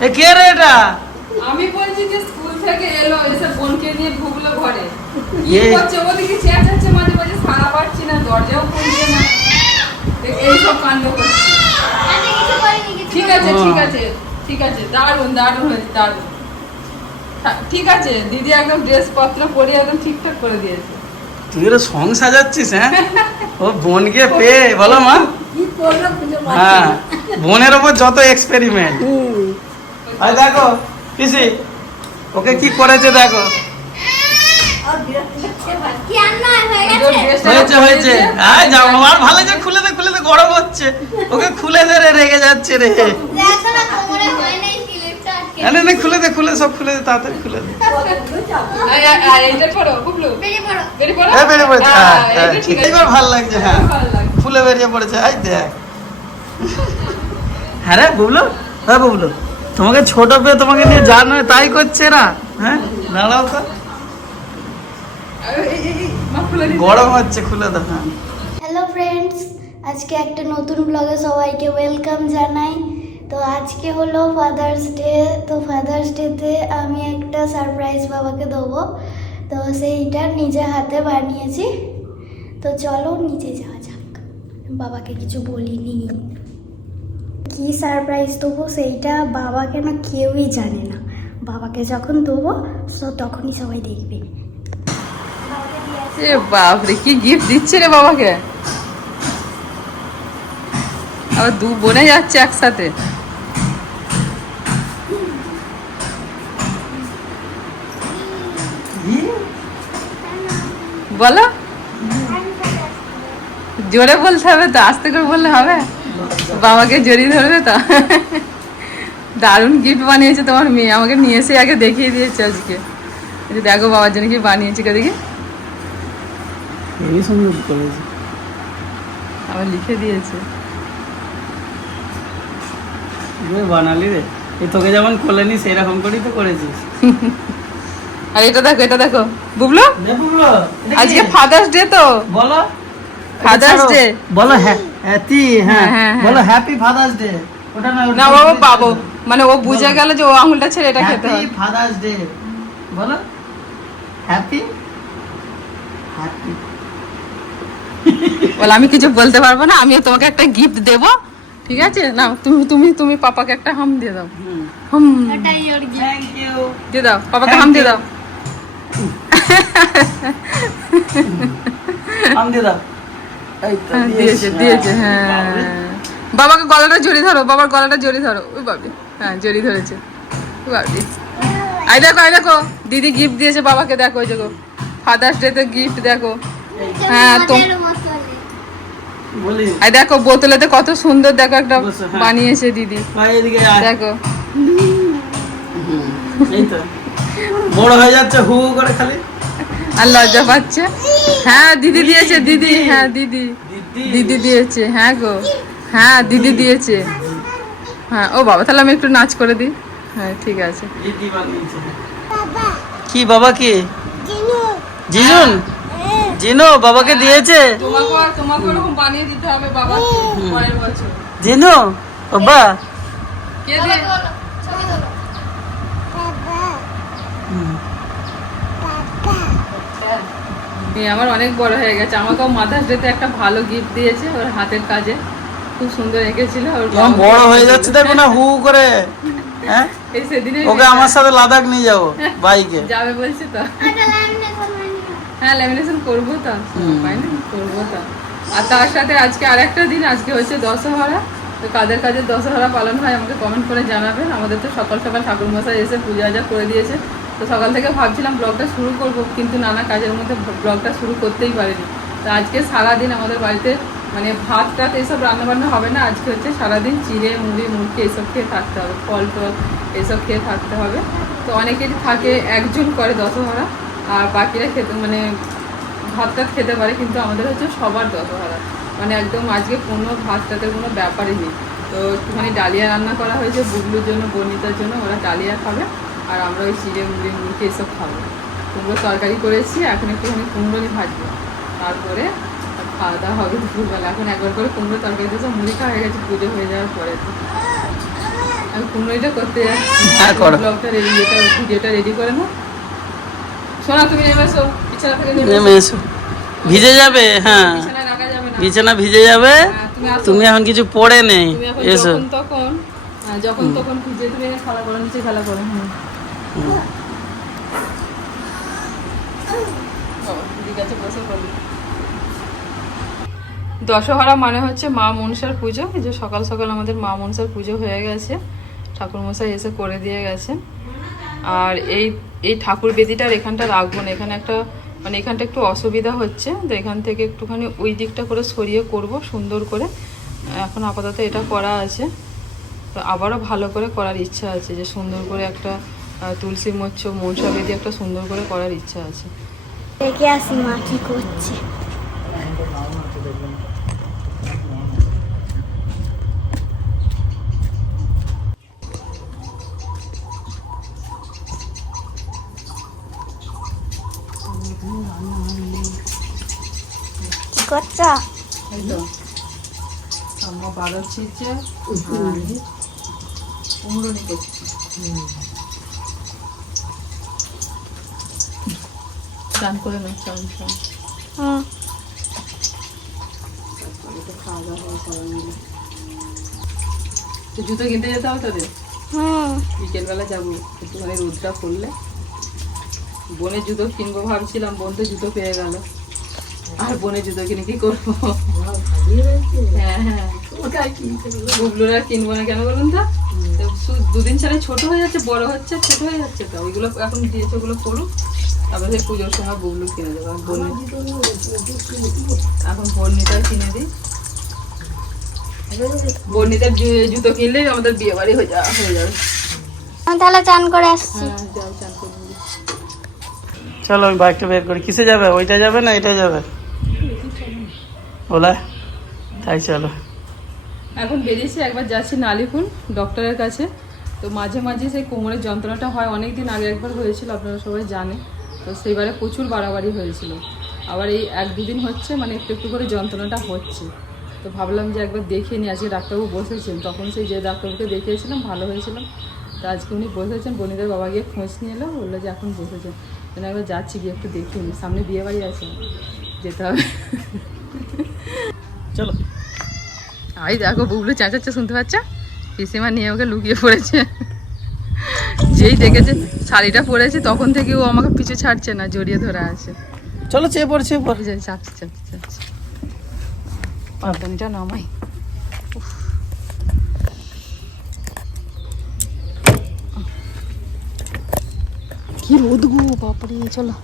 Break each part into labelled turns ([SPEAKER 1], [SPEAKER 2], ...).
[SPEAKER 1] এ কে রে এটা?
[SPEAKER 2] আমি বলছি যে স্কুল থেকে এলো এসে বোনকে নিয়ে ঢুকলো ঘরে। কি
[SPEAKER 1] এই-
[SPEAKER 2] করছে? ওদিকে চেঁচাচ্ছে মাঝে মাঝে সারা পাচ্ছি না দরজাও খুলছে না। এ- এইসব কাণ্ড করছে।
[SPEAKER 3] আমি কিছু করিনি কিছু
[SPEAKER 2] ঠিক আছে ঠিক আছে ঠিক আছে দারুণ দারুণ হয়েছে দারুণ ঠিক আছে দিদি একদম ড্রেস পত্র পরিয়ে একদম ঠিকঠাক করে দিয়েছে।
[SPEAKER 1] তুই এর সং সাজাচ্ছিস হ্যাঁ? ও বোনকে পেয়ে বলো মা।
[SPEAKER 3] কি করল খুঁজে
[SPEAKER 1] হ্যাঁ বোনের ওপর যত এক্সপেরিমেন্ট আর দেখো পিসি ওকে কি করেছে দেখো?
[SPEAKER 3] হয়ে
[SPEAKER 1] হয়েছে হয়েছে। আয় যাও আর ভালো যে খুলে দে খুলে দে গরম হচ্ছে। ওকে খুলে দে রে রেগে যাচ্ছে রে।
[SPEAKER 3] না হয়
[SPEAKER 1] না না খুলে দে খুলে সব খুলে দে তাড়াতাড়ি খুলে দে।
[SPEAKER 2] এইটা
[SPEAKER 3] বেরিয়ে পড়ো।
[SPEAKER 2] বেরিয়ে পড়ো?
[SPEAKER 1] এ বেরিয়ে পড়েছে।
[SPEAKER 2] হ্যাঁ,
[SPEAKER 1] হ্যাঁ, হ্যাঁ, এইবার ভালো লাগছে হ্যাঁ। ফুলে বেরিয়ে পড়েছে আই দেখ। হ্যাঁ রে বুবলু? হ্যাঁ বুবলু। তোমাকে ছোট পেয়ে তোমাকে নিয়ে যা নয়, তাই করছে না হ্যাঁ? দাঁড়াও তো। গরম হচ্ছে, খুলে হ্যাঁ।
[SPEAKER 3] হ্যালো ফ্রেন্ডস আজকে একটা নতুন ব্লগে সবাইকে ওয়েলকাম জানাই। তো আজকে হলো ফাদার্স ডে তো ফাদার্স ডেতে আমি একটা সারপ্রাইজ বাবাকে দেবো। তো সেইটা নিজে হাতে বানিয়েছি। তো চলো নিচে যাওয়া যাক। বাবাকে কিছু বলিনি। কি সারপ্রাইজ দেবো সেইটা বাবাকে না কেউই জানে না। বাবাকে যখন দেবো তো তখনই সবাই দেখবে।
[SPEAKER 2] বাপরে, কি গিফট দিচ্ছে রে বাবাকে? আবার দু বোনে যাচ্ছে একসাথে। বলো। জোরে বলতে হবে তো, আস্তে করে বললে হবে? বাবাকে জড়িয়ে ধরবে তো? দারুণ গিফট বানিয়েছে তোমার মেয়ে। আমাকে নিয়ে এসে আগে দেখিয়ে দিয়েছে আজকে। দেখো বাবার জন্য কি বানিয়েছে কে দেখি আবার লিখে দিয়েছে।
[SPEAKER 1] বানালি রে। তোকে যেমন করলেনি সেই রকম করেই তো করেছিস।
[SPEAKER 2] আর এটা দেখো এটা দেখো। বুবলু? আজকে ফাদার্স ডে তো।
[SPEAKER 1] বলো। ছাড়ো।
[SPEAKER 2] Day।
[SPEAKER 1] বলো হ্যাঁ। হ্যাপি হ্যাঁ।
[SPEAKER 2] হ্যাঁ, হ্যাঁ,
[SPEAKER 1] বলো হ্যাপি ফাদার্স ডে ওটা না
[SPEAKER 2] না বাবু বাবু মানে ও বুঝে গেল যে ও আঙুলটা ছেড়ে এটা খেতে
[SPEAKER 1] হ্যাপি ফাদার্স ডে বলো। হ্যাপি হ্যাপি
[SPEAKER 2] বলে আমি কিছু বলতে পারব না আমিও তোমাকে একটা গিফট দেব। ঠিক আছে? না তুমি তুমি তুমি পাপাকে একটা হাম দিয়ে দাও। হাম। দিয়ে দাও পাপাকে হাম দিয়ে দাও।
[SPEAKER 1] আম দিয়ে দাও।
[SPEAKER 2] হ্যাঁ, দিয়েছে দিয়েছে হ্যাঁ। বাবাকে গলাটা জড়িয়ে ধরো বাবার গলাটা জড়িয়ে ধরো। ওই বাবি হ্যাঁ জড়িয়ে ধরেছে। ওই বাবি আই দেখো আই দেখো দিদি গিফট দিয়েছে বাবাকে দেখো ওই দেখো ফাদার্স ডে তে গিফট দেখো। হ্যাঁ, তো-। আই দেখো বোতলেতে কত সুন্দর দেখো একটা
[SPEAKER 1] হ্যাঁ।
[SPEAKER 2] বানিয়েছে দিদি। দেখো।
[SPEAKER 1] বড় হয়ে যাচ্ছে হু করে খালি।
[SPEAKER 2] আর লজ্জা পাচ্ছে? হ্যাঁ দিদি দিয়েছে দিদি। হ্যাঁ দিদি।
[SPEAKER 1] দিদি।
[SPEAKER 2] দিদি দিয়েছে হ্যাঁ গো। হ্যাঁ দিদি দিয়েছে। হ্যাঁ ও বাবা তাহলে আমি একটু নাচ করে দিই। হ্যাঁ ঠিক আছে।
[SPEAKER 1] কি বাবা কি? জিজুন জিনু বাবাকে দিয়েছে?
[SPEAKER 2] পরের
[SPEAKER 1] বাবা
[SPEAKER 2] কে আমার অনেক বড় হয়ে গেছে। আমাকেও মাথার ডেতে একটা ভালো গিফট দিয়েছে ওর হাতের কাজে। খুব সুন্দর এঁকেছিল ওর
[SPEAKER 1] বড় হয়ে যাচ্ছে দেখো না হু করে। হ্যাঁ? ওকে আমার সাথে লাদাখ নিয়ে যাব বাইকে।
[SPEAKER 2] যাবে বলছি তো।
[SPEAKER 3] বানিয়ে
[SPEAKER 2] হ্যাঁ ল্যামিনেশন করব তো। করব তো। আর তার সাথে আজকে আরেকটা দিন আজকে হচ্ছে দশহরা। তো কাদের কাজের দশহরা পালন হয় আমাকে কমেন্ট করে জানাবেন। আমাদের তো সকাল সকাল ঠাকুর মশাই এসে পূজা আজা করে দিয়েছে। তো সকাল থেকে ভাবছিলাম ব্লগটা শুরু করব, কিন্তু নানা কাজের মধ্যে ব্লগটা শুরু করতেই পারিনি। তো আজকে সারাদিন আমাদের বাড়িতে মানে ভাত টাত এইসব রান্নাবান্না হবে না, আজকে হচ্ছে সারাদিন চিড়ে, মুড়ি, মুড়কি এসব খেয়ে থাকতে হবে, ফল টল এসব খেয়ে থাকতে হবে। তো অনেকেরই থাকে, একজন করে দশহরা, আর বাকিরা খেতে মানে ভাত টাত খেতে পারে, কিন্তু আমাদের হচ্ছে সবার দশহরা। মানে একদম আজকে কোনো ভাত টাতের কোনো ব্যাপারই নেই। তো একটুখানি ডালিয়া রান্না করা হয়েছে বুগলুর জন্য, বনিতার জন্য, ওরা ডালিয়া খাবে। আর আমরা ওই চিড়ে মুড়ি মুড়কি এসব খাব। কুমড়ো তরকারি করেছি এখন একটুখানি কুমড়োনি ভাজবো। তারপরে খাওয়া দাওয়া হবে দুপুরবেলা। এখন একবার করে কুমড়ো তরকারি সব মুড়ি খাওয়া হয়ে গেছে পুজো হয়ে যাওয়ার পরে। আমি কুমড়োটা করতে যাচ্ছি।
[SPEAKER 1] হ্যাঁ,
[SPEAKER 2] ব্লগটা রেডি যেটা ভিডিওটা রেডি করে নাও। শোনা তুমি নেমে এসো। বিছানা থেকে নেমে
[SPEAKER 1] এসো। ভিজে যাবে হ্যাঁ।
[SPEAKER 2] না।
[SPEAKER 1] বিছানা ভিজে যাবে।
[SPEAKER 2] হ্যাঁ, তুমি
[SPEAKER 1] এখন কিছু পড়ে নেই। এসো।
[SPEAKER 2] তখন হ্যাঁ, যখন তখন খুঁজে তুমি খেলা করো নিচে খেলা করো হুম। দশহরা মানে হচ্ছে মা মনসার পুজো। এই যে সকাল সকাল আমাদের মা মনসার পুজো হয়ে গেছে। ঠাকুর মশাই এসে করে দিয়ে গেছে। আর এই এই ঠাকুর বেদিটার এখানটা রাখব না। এখানে একটা মানে এখানটা একটু অসুবিধা হচ্ছে। তো এখান থেকে একটুখানি ওই দিকটা করে সরিয়ে করব সুন্দর করে। এখন আপাতত এটা করা আছে। তো আবারও ভালো করে করার ইচ্ছা আছে যে সুন্দর করে একটা তুলসী মচ্ছ মনসা বেদি একটা সুন্দর করে করার ইচ্ছা আছে।
[SPEAKER 3] দেখে আসি মা কি করছে। কি করছ?
[SPEAKER 2] এই তো। আম্মা আর কুমড়ো নিয়ে করছি। চান করে নাও চান চান জুতো কিনতে যেতে হবে তোদের?
[SPEAKER 3] হুম
[SPEAKER 2] বিকেলবেলা যাব। একটুখানি রোদটা পড়লে। বোনের জুতো কিনবো ভাবছিলাম বোন তো জুতো পেয়ে গেল। আর বোনের জুতো কিনে কি করব? হ্যাঁ হ্যাঁ। গুবলুর আর কিনবো না কেন বলুন তো? দুদিন ছাড়া ছোট হয়ে যাচ্ছে বড় হচ্ছে ছোট হয়ে যাচ্ছে তো। ওইগুলো এখন দিয়েছে ওগুলো করুক তারপরে সেই পুজোর সময় বুবলু কিনে দেবো এখন বন্নি এখন বর্ণিতার কিনে দিই। বর্ণিতার জুতো কিনলেই আমাদের বিয়ে বাড়ি হয়ে যা- হয়ে যাবে।
[SPEAKER 3] তাহলে চান করে আসছি।
[SPEAKER 2] হ্যাঁ।
[SPEAKER 1] চলো আমি বাইকটা বের করি। কিসে যাবে? ওইটা যাবে না এটা যাবে? ওলা তাই চলো।
[SPEAKER 2] এখন বেরিয়েছি একবার যাচ্ছি নালিকুল ডক্টরের কাছে। তো মাঝে মাঝে সেই কোমরের যন্ত্রণাটা হয় অনেক দিন আগে একবার হয়েছিল আপনারা সবাই জানে তো সেইবারে প্রচুর বাড়াবাড়ি হয়েছিল। আবার এই এক দুদিন হচ্ছে মানে একটু একটু করে যন্ত্রণাটা হচ্ছে। তো ভাবলাম যে একবার দেখে নিই আজকে ডাক্তারবাবু বসেছেন। তখন সেই যে ডাক্তারবাবুকে দেখিয়েছিলাম ভালো হয়েছিলাম। তো আজকে উনি বসেছেন বনিদের বাবা গিয়ে খোঁজ নিয়ে এলো বলল যে এখন বসেছেন। মানে একবার যাচ্ছি গিয়ে একটু দেখে নিই সামনে বিয়ে বাড়ি আছে যেতে হবে।
[SPEAKER 1] চলো।
[SPEAKER 2] আই দেখো বুবলু চেঁচাচ্ছে শুনতে পাচ্ছ? পিসিমা নিয়ে ওকে লুকিয়ে পড়েছে। যেই দেখেছে শাড়িটা পরেছে তখন থেকে ও আমাকে পিছু ছাড়ছে না জড়িয়ে ধরে আছে।
[SPEAKER 1] চলো চেয়ে পড় চেয়ে পড়।
[SPEAKER 2] ওই যে চাপছে চাপছে। চাপছে পাতানিটা নামাই। কি রোদ গো বাপরে চলো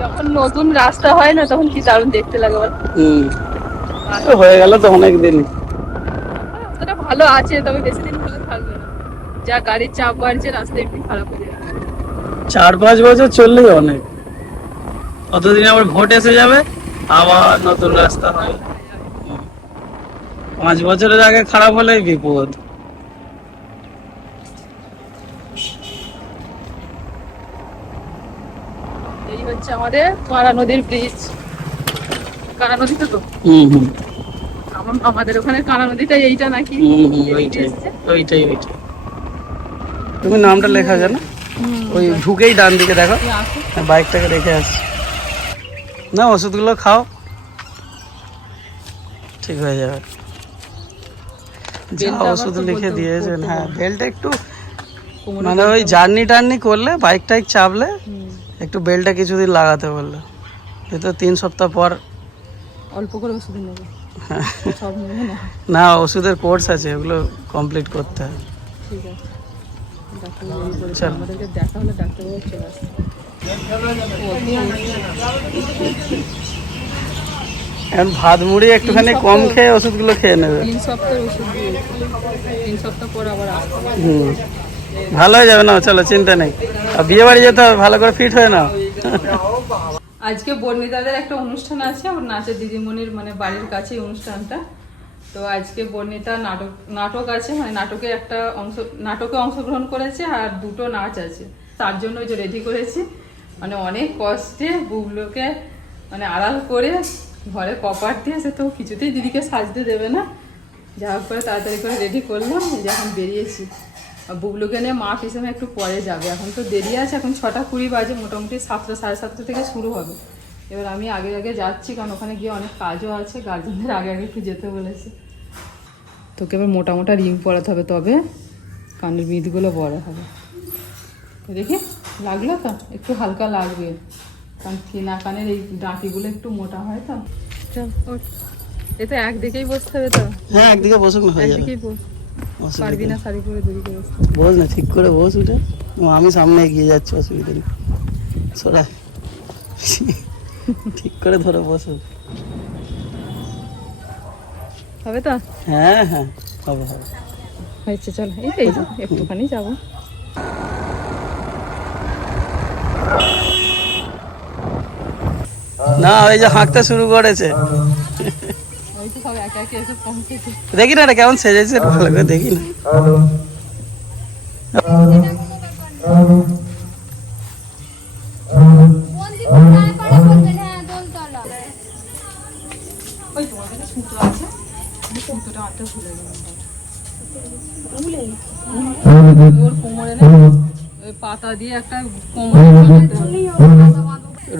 [SPEAKER 2] যখন নতুন রাস্তা হয় না তখন কি দারুণ দেখতে লাগে বল?
[SPEAKER 1] হুম। তো হয়ে গেল তো অনেক দিন
[SPEAKER 2] ভালো আছে তবে বেশি দিন ভালো থাকবে না। যা গাড়ির চাপ বাড়ছে রাস্তা এমনি খারাপ হয়ে যাবে
[SPEAKER 1] চার পাঁচ বছর চললেই অনেক। কতদিন আবার ভোট এসে যাবে আবার নতুন রাস্তা হবে পাঁচ বছরের আগে খারাপ হলেই বিপদ
[SPEAKER 2] এই হচ্ছে আমাদের কারা নদীর ব্রিজ কারা নদীটা তো
[SPEAKER 1] হুম হুম।
[SPEAKER 2] আমাদের ওখানে কারা নদীটা এইটা নাকি?
[SPEAKER 1] হুম হুম ওইটাই। ওইটাই ওইটাই। তুমি নামটা লেখা জানো? ওই ঢুকেই ডান দিকে দেখো। হ্যাঁ, বাইকটাকে রেখে আসছি। না ওষুধগুলো খাও। ঠিক হয়ে যাবে। যা ওষুধ লিখে দিয়েছেন। হ্যাঁ
[SPEAKER 2] হবে।
[SPEAKER 1] একটু মানে ওই জার্নি টার্নি করলে বাইক টাইক চাপলে
[SPEAKER 2] হুম,
[SPEAKER 1] একটু বেল্টটা কিছুদিন লাগাতে বলল। তো তিন সপ্তাহ পর।
[SPEAKER 2] অল্প করে ওষুধ নেবে।
[SPEAKER 1] হ্যাঁ।
[SPEAKER 2] না?
[SPEAKER 1] ওষুধের কোর্স আছে ওগুলো কমপ্লিট করতে
[SPEAKER 2] আসবে।
[SPEAKER 1] এখন ভাত মুড়ি একটুখানি কম
[SPEAKER 2] সপ্তাহ-
[SPEAKER 1] খেয়ে ওষুধগুলো খেয়ে নেবে।
[SPEAKER 2] তিন সপ্তাহের ওষুধ তিন সপ্তাহ পর আবার
[SPEAKER 1] হুম। ভালো হয়ে যাবে না, চলো, চিন্তা নেই। বিয়ে বাড়ি যেতে হবে, ভালো করে ফিট হয়ে নাও।
[SPEAKER 2] আজকে বর্ণিতাদের একটা অনুষ্ঠান আছে আমার নাচের দিদিমণির মানে বাড়ির কাছেই অনুষ্ঠানটা। তো আজকে বর্ণিতা নাটক নাটক আছে মানে নাটকে একটা অংশ, নাটকে অংশগ্রহণ করেছে আর দুটো নাচ আছে। তার জন্য ওই যে রেডি করেছি। মানে অনেক কষ্টে বুবলোকে মানে আড়াল করে ঘরে কপার দিয়ে সে তো কিছুতেই দিদিকে সাজতে দেবে না। যা হোক করে তাড়াতাড়ি করে রেডি করলাম, এই যে এখন বেরিয়েছি। বুবলুকে নিয়ে মা পিছনে একটু পরে যাবে। এখন তো দেরি আছে এখন ছটা কুড়ি বাজে মোটামুটি সাতটা সাড়ে সাতটা থেকে শুরু হবে। এবার আমি আগে আগে যাচ্ছি কারণ ওখানে গিয়ে অনেক কাজও আছে গার্জেনদের আগে আগে একটু যেতে বলেছে। তোকে এবার মোটা মোটা রিং পরাতে হবে তবে কানের বিঁধগুলো বড় হবে। দেখি লাগল তো? একটু হালকা লাগবে। কারণ কেনা কানের এই ডাঁটিগুলো একটু মোটা হয় তো। চল ওঠ। এ তো একদিকেই বসতে হবে তো?
[SPEAKER 1] হ্যাঁ একদিকে বসুক না হয়ে যাবে।
[SPEAKER 2] একদিকেই বস পারবি। না শাড়ি পরে করে
[SPEAKER 1] বস না ঠিক করে বস উঠে। আমি সামনে এগিয়ে যাচ্ছি অসুবিধা নেই। সরা। ঠিক করে ধরে বসো।
[SPEAKER 2] হবে তো?
[SPEAKER 1] হ্যাঁ হ্যাঁ হবে হবে।
[SPEAKER 2] হয়েছে চল এই তো, একটুখানি যাব।
[SPEAKER 1] না ওই যে হাঁকতে শুরু করেছে। দেখি না এটা কেমন সেজেছে ভালো করে দেখি না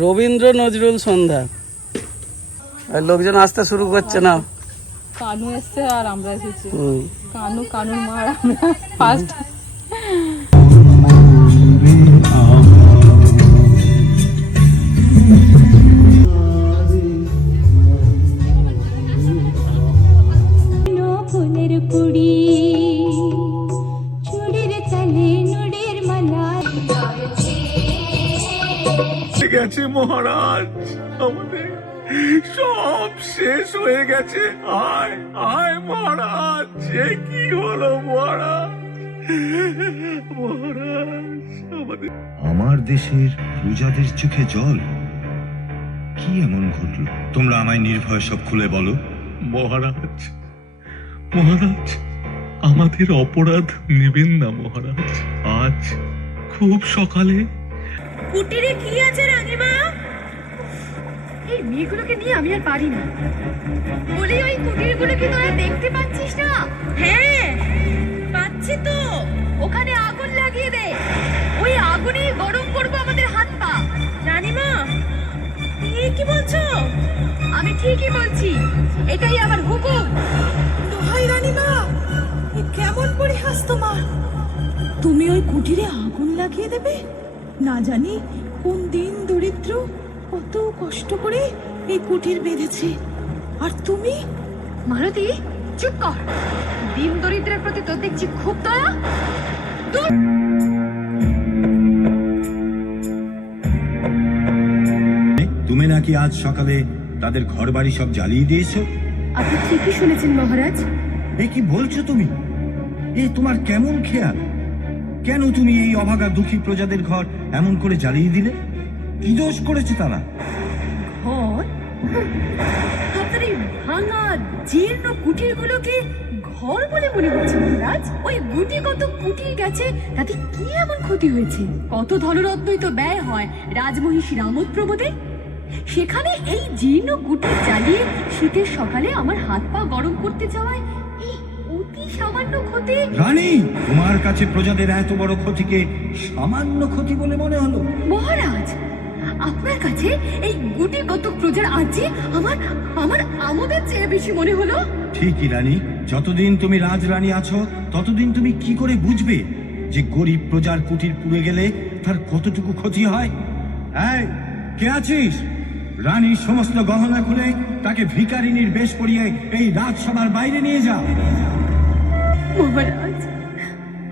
[SPEAKER 1] রবীন্দ্র নজরুল সন্ধ্যা। লোকজন আসতে শুরু করছে না।
[SPEAKER 2] কানু এসছে আর আমরা এসেছি। কানু কানুর মার আমরা ফার্স্ট
[SPEAKER 4] গেছে মহারাজ আমাদের সব শেষ হয়ে গেছে। আয় আয় মহারাজ সে কি হলো মহারাজ? মহারাজ
[SPEAKER 5] আমার দেশের প্রজাদের চোখে জল? কি এমন ঘটল? তোমরা আমায় নির্ভয় সব খুলে বলো।
[SPEAKER 4] মহারাজ মহারাজ আমাদের অপরাধ নেবেন না মহারাজ। আজ খুব সকালে
[SPEAKER 6] কুটিরে কি আছে রানীমা? এই মেয়েগুলোকে নিয়ে আমি আর পারি না। বলি ওই কুটিরগুলোকে তোরা দেখতে পাচ্ছিস না? হ্যাঁ পাচ্ছি তো। ওখানে আগুন লাগিয়ে দে। ওই আগুনে গরম করব আমাদের হাত পা। রানীমা এ কি বলছো? আমি ঠিকই বলছি। এটাই আমার হুকুম। দোহাই রানীমা এ কেমন পরিহাস তোমার? তুমি ওই কুটিরে আগুন লাগিয়ে দেবে? না জানি কোন দিন দরিদ্র কত কষ্ট করে এই কুটির বেঁধেছি। আর তুমি? মালতী চুপ কর। দিন দরিদ্রের প্রতি তোর দেখছি খুব দয়া।
[SPEAKER 5] তুমি নাকি আজ সকালে তাদের ঘর বাড়ি সব জ্বালিয়ে দিয়েছ?
[SPEAKER 6] আপনি ঠিকই শুনেছেন মহারাজ।
[SPEAKER 5] এ কি বলছো তুমি? এ তোমার কেমন খেয়াল? কেন তুমি এই অভাগা দুঃখী প্রজাদের ঘর এমন করে জ্বালিয়ে দিলে? কি দোষ করেছে তারা।
[SPEAKER 6] ঘর আপনার এই ভাঙা জীর্ণ কুটিরগুলোকে ঘর বলে মনে হচ্ছে মহারাজ। ওই গুটি কত কুটির গেছে তাতে কি এমন ক্ষতি হয়েছে? কত ধনরত্নই তো ব্যয় হয় রাজমহিষী রামোৎপ্রবোধে সেখানে এই জীর্ণ গুটি জ্বালিয়ে শীতের সকালে আমার হাত পা গরম করতে যাওয়ায় এই অতি সামান্য ক্ষতি?
[SPEAKER 5] রানী তোমার কাছে প্রজাদের এত বড় ক্ষতিকে সামান্য ক্ষতি বলে মনে হলো।
[SPEAKER 6] মহারাজ আপনার কাছে এই গুটি কত প্রজার আজি আমার আমার আমাদের চেয়ে বেশি মনে হলো?
[SPEAKER 5] ঠিকই রানী। যতদিন তুমি রাজরানী আছো ততদিন তুমি কি করে বুঝবে যে গরিব প্রজার কুটির পুড়ে গেলে তার কতটুকু ক্ষতি হয়? এই কে আছিস? রানীর সমস্ত গহনা খুলে তাকে ভিকারিনীর বেশ পরিয়ে এই রাজসভার বাইরে নিয়ে যাও
[SPEAKER 6] মহারাজ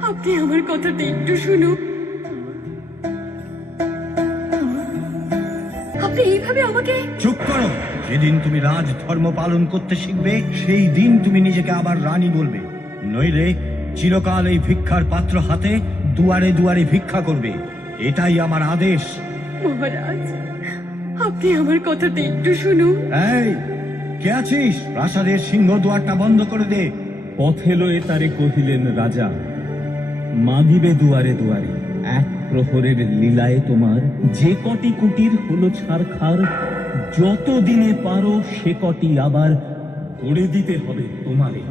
[SPEAKER 6] আপনি আমার কথাটা একটু শুনুন। আপনি এইভাবে আমাকে
[SPEAKER 5] চুপ করো। যেদিন তুমি রাজ ধর্ম পালন করতে শিখবে সেই দিন তুমি নিজেকে আবার রানী বলবে। নইলে চিরকাল এই ভিক্ষার পাত্র হাতে দুয়ারে দুয়ারে ভিক্ষা করবে। এটাই আমার আদেশ।
[SPEAKER 6] মহারাজ আপনি আমার কথাটা একটু শুনুন।
[SPEAKER 5] এই কে আছিস? প্রাসাদের সিংহ দুয়ারটা বন্ধ করে দে।
[SPEAKER 7] পথে লয়ে তারে কহিলেন রাজা মাগিবে দুয়ারে দুয়ারে এক
[SPEAKER 5] প্রহরের লীলায় তোমার যে কটি কুটির হলো ছারখার যত দিনে পারো সে কটি আবার করে দিতে হবে তোমারে